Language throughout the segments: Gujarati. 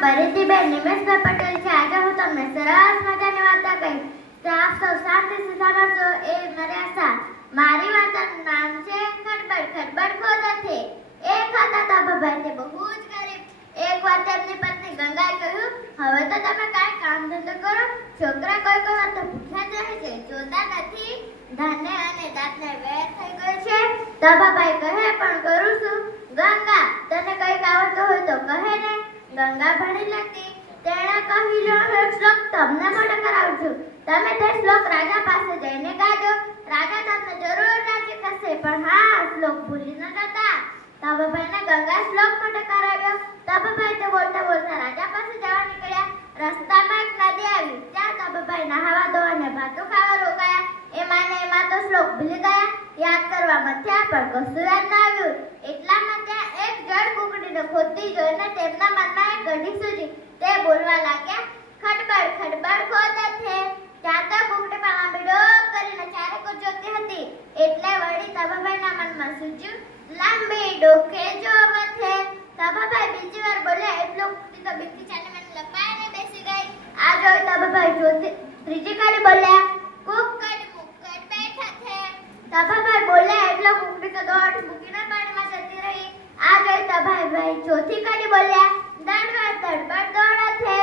પરિધિબેન નિમેશભાઈ પટેલ છે. આજે હું તમને સરસ મજાની વાર્તા કહીશ. આપ સૌ શાંતિથી સાંભળજો એ મારી આશા. મારી વાર્તાનું નામ છે ખડબડ ખડબડ ખોદતે. એક હતા તાબાભાઈ, તે બહુ જ ગરીબ. એકવાર તેમની પત્ની ગંગાએ કહ્યું, હવે તો તમે કાંઈ કામ ધંધો કરો. છોકરા કોઈ વાર તો ભૂખ્યા જ રહે છે, જોતા નથી ધાન્ય અને દાંતને વેર થઈ ગયો છે. તાબાભાઈ કહે, પણ કરું છું. ગંગા, તને કંઈક આવડતું હોય તો કહે ને. ગંગા ભણી હતી. તેણે કહ્યું, એક શ્લોક તમને મોઢે કરાવું છું. તમે તે શ્લોક રાજા પાસે જઈને ગાજો. રાજા તમને જરૂર રાજી કરશે, પણ હા, શ્લોક ભૂલી ન જતા. તાબાભાઈને ગંગા શ્લોક મોઢે કરાવ્યો. તાબાભાઈ તો બોલતા બોલતા રાજા પાસે જવા નીકળ્યા. રસ્તામાં એક નદી આવી. ત્યાં તાબાભાઈ નહાવા ધોવાને ભાતું ખાવા રોકાયા. એમાં તો શ્લોક ભૂલી ગયા. યાદ કરવા મથ્યા, પણ કશું યાદ ન આવ્યું. એટલામાં ત્યાં એક જળ કુકડીને ખોદતી જોઈને તેમના મનમાં એક ઘડી સૂજી. તે બોલવા લાગ્યા, ખડબડ ખડબડ ખોદતે. ત્યાં તો કુકડી પણ આંબી ડોક કરીને ચારેકોર જોતી હતી. એટલે વળી તાબાભાઈના મનમાં સૂજ્યું, લાંબી ડોકે જોવતે. તાબાભાઈ બીજી વાર બોલ્યા એટલો કુકડી તો બીજી ચાને મને લપાઈને બેસી ગઈ. આ જોઈ તાબાભાઈ ત્રીજી કાળી બોલ્યા, કુકડ મુકડ બેઠા છે. તાબાભાઈ બોલ્યા એટલો કુકડી તો દોડ મૂકીને પાણીમાં જતી રહી. આ જોઈ તાબાભાઈ ચોથી કાળી બોલ્યા, દડબડ દડબડ દોડતે.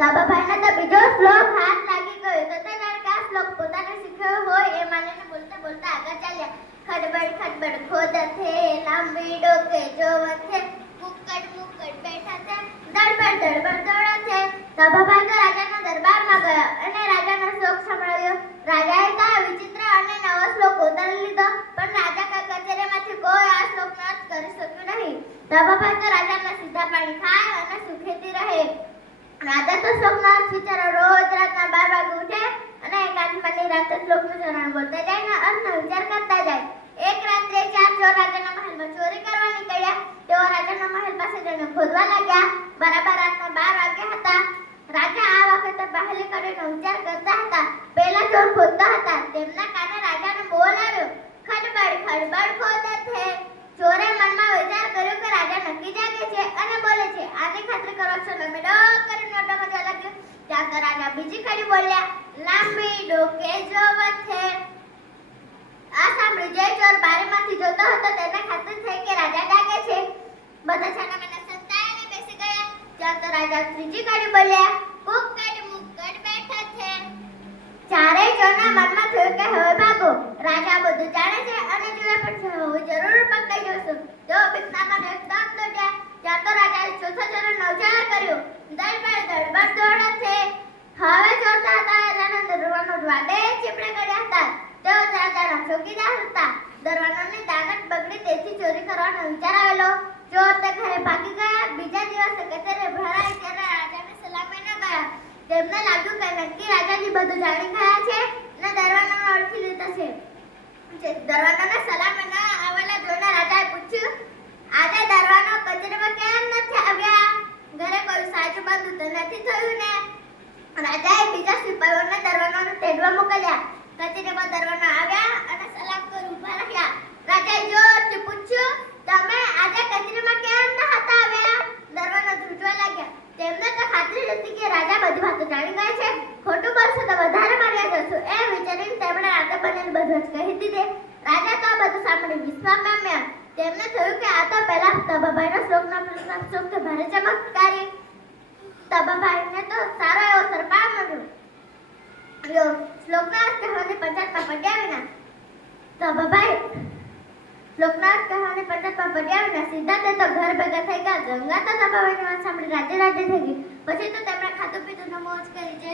તાબાભાઈને તો બીજો શ્લોક હાથ લાગી ગયો. તથા જાણે કે આ શ્લોક પોતાને શીખ્યો હોય એ માનીને બોલતા બોલતા આગળ ચાલ્યા. ખડબડ ખડબડ ખોદતે, લાંબી ડોકે જોવતે, કુકડ મુકડ બેઠા છે, દડબડ દડબડ દોડતે. તાબાભાઈ તો રાજાના દરબારમાં ગયા અને રાજાનો શ્લોક સંભળાવ્યો. રાજાએ તો વિચિત્ર અને નવો શ્લોક ઉતારી લીધો, પણ રાજા કચેરીમાંથી કોઈ આ શ્લોકનો અર્થ કરી શક્યું નહીં. તાબાભાઈ તો રાજાના સીધા પાણી ખાય અને સુખેથી રહે. રાજા તો શ્લોકનો અર્થ વિચારો રોજ રાતના 12 વાગે ઉઠે અને એકાંતમાં રાતે શ્લોકનું ચરણ બોલતા જાય ને અર્થનો વિચાર કરતા જાય. એક રાત્રે 4 ચોર રાજાના મહેલમાં ચોરી કરવા નીકળ્યા. તેઓ રાજાના મહેલ પાસે જઈને ખોદવા લાગ્યા. બરાબર રાતના 12 વાગ્યા હતા. રાજા આ વખતે પહેલી કડીનો વિચાર કરતા હતા. પહેલા ચોર ખોદતા હતા. તેમના કાને રાજાનો બોલ આવ્યો, ખડબડ ખડબડ ખોદતે. ચોરે મનમાં વિચાર કર્યો કે રાજા નક્કી જાગે છે અને બોલે છે. આની ખાતરી કરવા ક્ષણે ડોક કરીને ઓટોમાં જવા લાગ્યો. ત્યાં તો રાજા બીજી કડી બોલ્યા, લાંબી ડોકે જોવતે. આ સાંભળી જે ચોર બારીમાંથી જોતો હતો તેને ખાતરી થઈ કે રાજા જાગે છે. બધા છાના માના સંતાઈને બેસી ગયા. ત્યાં તો રાજા ત્રીજી કડી બોલ્યા, કુકડ મુકડ બેઠા છે. ચારેય ચોરના મનમાં થયું કે હવે ભાગો. રાજા બધું જાણે છે અને જોયા પણ છે. હવે જરૂર પકડાઈ જશું. તેઓ બીકનામાં એકદમ દોડ્યા. ત્યાં તો રાજાએ ચોથા ચોરનો ઉજાગર કર્યો, દડબડ દડબડ દોડતે. હવે ચોથા હતા રાજાના દરવાનો દ્વાડે ચીપડે કર્યા હતા. તેઓ રાજાના ચોકીદાર હતા. દરવાનોની દાનત બગડી તેથી ચોરી કરવાનો વિચાર આવેલો. ચોર તે ઘરે ભાગી ગયા. બીજા દિવસે કચેરી ભરાઈ ત્યારે રાજાને સલામી ન ગયા. તેમને લાગ્યું કે નક્કી રાજાજી બધું જાણી ગયા છે અને દરવાનોને ઓળખી લીધા છે. દરવાનોને સલામી ન આવેલા જોઈને રાજાએ પૂછ્યું, આજે દરવાનો કચેરીમાં કેમ નથી આવ્યા? ઘરે કોઈ સાચું બધું તો નથી થયું ને? રાજાએ બીજા સિપાહીઓને દરવાનોને તેડવા મોકલ્યા. કચેરીમાં દરવાનો આવ્યા અને સલામ કરી ઊભા રહ્યા. રાજાએ જોરથી પૂછ્યું, તમે આજે કચેરીમાં કેમ ન હતા આવ્યા? દરવાનો ધ્રુજવા લાગ્યા. તેમને તો ખાતરી હતી કે રાજા બધી વાતો જાણી ગયા છે. ખોટું બોલશે તો વધારે માર્યા જશું એમ વિચારીને તેમણે રાતે બનેલી બધું જ કહી દીધી. રાજા તો આ બધું સાંભળી વિસ્મય પામ્યા. તેમને થયું કે આ તો પહેલા તાબાભાઈનો શ્લોક તો ભારે ચમત્કારી. તાબાભાઈને તો સારો એવો સરપાળ મળ્યો. શ્લોકના અર્થ કહેવાની પંચાયતમાં પડ્યા વિના સીધા તે તો ઘર ભેગા થઈ ગયા. ગંગા તો તાબાભાઈની વાત સાંભળી રાજી થઈ ગઈ. પછી તો તેમણે ખાધું પીધું મોજ કરી. જય